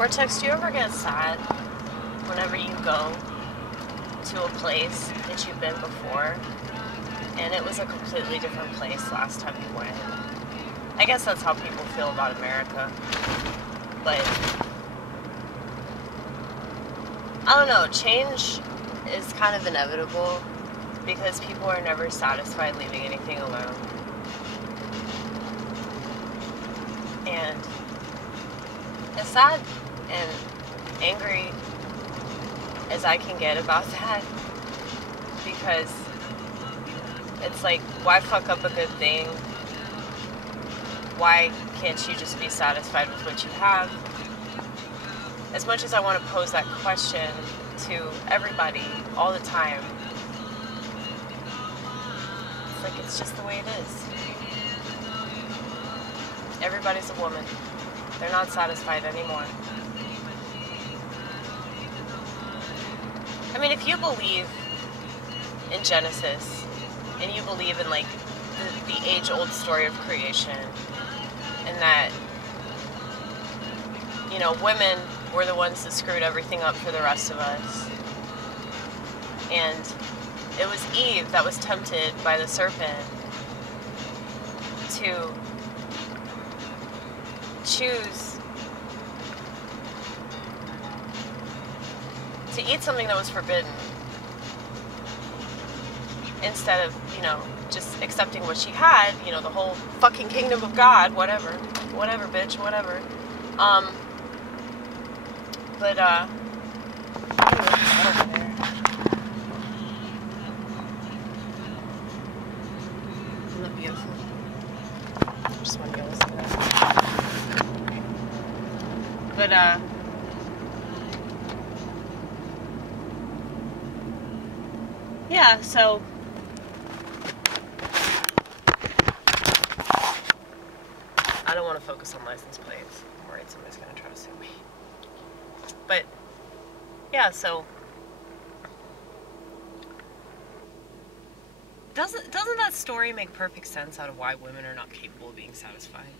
Vortex, do you ever get sad whenever you go to a place that you've been before and it was a completely different place last time you went? I guess that's how people feel about America. But I don't know, change is kind of inevitable because people are never satisfied leaving anything alone. And as sad and angry as I can get about that, because it's like, why fuck up a good thing? Why can't you just be satisfied with what you have? As much as I want to pose that question to everybody all the time, it's like, it's just the way it is. Everybody's a woman. They're not satisfied anymore. I mean, if you believe in Genesis, and you believe in, like, the age-old story of creation, and that, you know, women were the ones that screwed everything up for the rest of us, and it was Eve that was tempted by the serpent to choose to eat something that was forbidden instead of, you know, just accepting what she had, you know, the whole fucking kingdom of God, whatever, bitch, whatever. But, isn't that beautiful? I just want to go listen to that. But, yeah, so I don't want to focus on license plates. I'm worried somebody's going to try to sue me. But, yeah, so doesn't that story make perfect sense out of why women are not capable of being satisfied?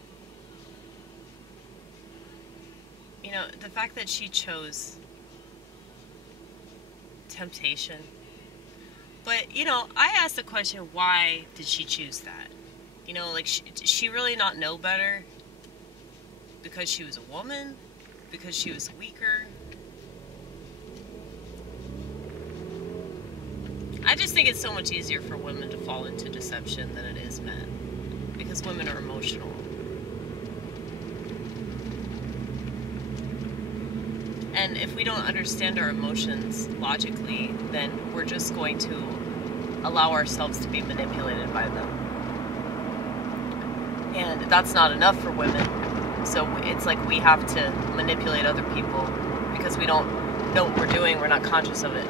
You know, the fact that she chose temptation. But, you know, I asked the question, why did she choose that? You know, like, did she really not know better? Because she was a woman? Because she was weaker? I just think it's so much easier for women to fall into deception than it is men. Because women are emotional. And if we don't understand our emotions logically, then we're just going to allow ourselves to be manipulated by them. And that's not enough for women. So it's like we have to manipulate other people because we don't know what we're doing, we're not conscious of it.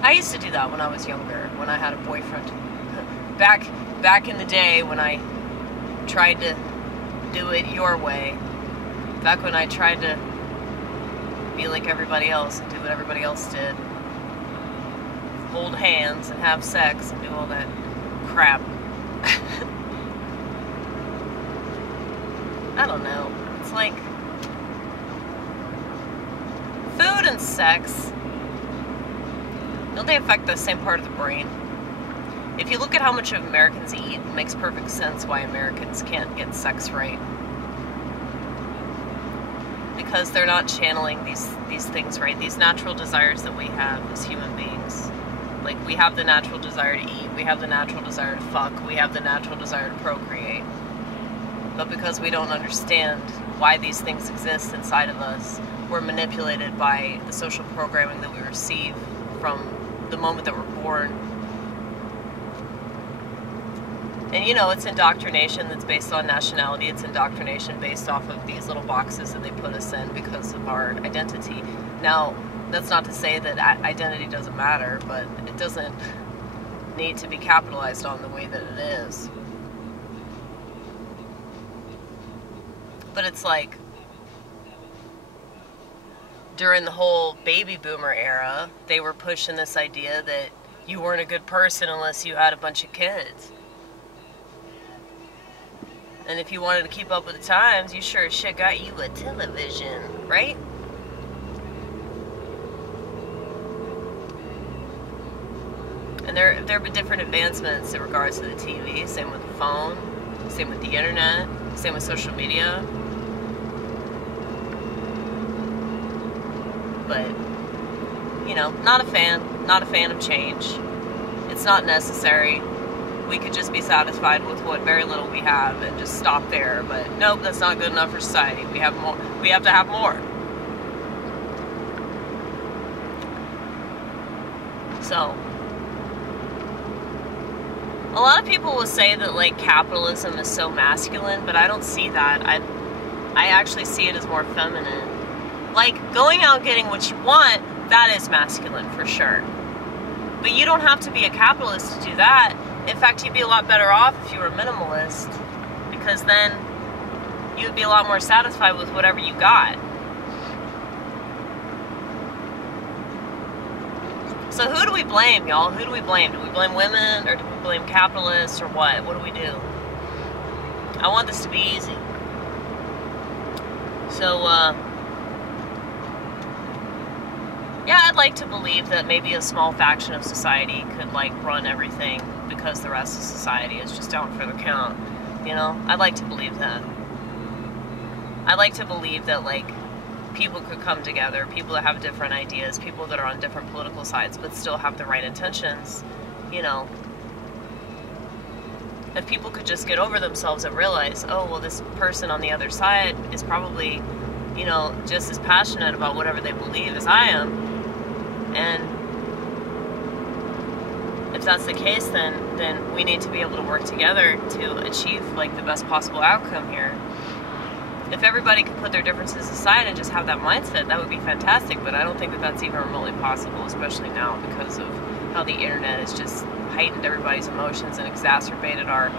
I used to do that when I was younger, when I had a boyfriend. Back in the day when I tried to do it your way. Back when I tried to be like everybody else and do what everybody else did. Hold hands and have sex and do all that crap. I don't know. It's like food and sex, don't they affect the same part of the brain? If you look at how much Americans eat, it makes perfect sense why Americans can't get sex right. Because they're not channeling these things right, these natural desires that we have as human beings. Like, we have the natural desire to eat, we have the natural desire to fuck, we have the natural desire to procreate. But because we don't understand why these things exist inside of us, we're manipulated by the social programming that we receive from the moment that we're born. And, you know, it's indoctrination that's based on nationality. It's indoctrination based off of these little boxes that they put us in because of our identity. Now, that's not to say that identity doesn't matter, but it doesn't need to be capitalized on the way that it is. But it's like, during the whole baby boomer era, they were pushing this idea that you weren't a good person unless you had a bunch of kids. And if you wanted to keep up with the times, you sure as shit got you a television, right? And there have been different advancements in regards to the TV. Same with the phone, same with the internet, same with social media. But, you know, not a fan of change. It's not necessary. We could just be satisfied with what very little we have and just stop there. But nope, that's not good enough for society. We have more. We have to have more. So, a lot of people will say that, like, capitalism is so masculine, but I don't see that. I actually see it as more feminine. Like, going out getting what you want, that is masculine for sure. But you don't have to be a capitalist to do that. In fact, you'd be a lot better off if you were a minimalist, because then you'd be a lot more satisfied with whatever you got. So who do we blame, y'all? Who do we blame? Do we blame women, or do we blame capitalists, or what? What do we do? I want this to be easy. So, yeah, I'd like to believe that maybe a small faction of society could, like, run everything because the rest of society is just down for the count. You know? I'd like to believe that. I'd like to believe that, like, people could come together, people that have different ideas, people that are on different political sides but still have the right intentions, you know. If people could just get over themselves and realize, oh, well, this person on the other side is probably, you know, just as passionate about whatever they believe as I am. And if that's the case, then we need to be able to work together to achieve, like, the best possible outcome here. If everybody could put their differences aside and just have that mindset, that would be fantastic, but I don't think that that's even remotely possible, especially now because of how the internet has just heightened everybody's emotions and exacerbated our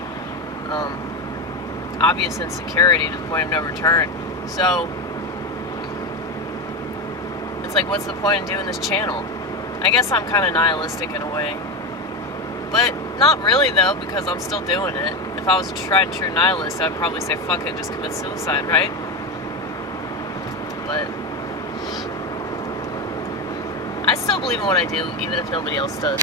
obvious insecurity to the point of no return. So, it's like, what's the point in doing this channel? I guess I'm kind of nihilistic in a way. But not really, though, because I'm still doing it. If I was a tried and true nihilist, I'd probably say, fuck it, just commit suicide, right? But I still believe in what I do, even if nobody else does.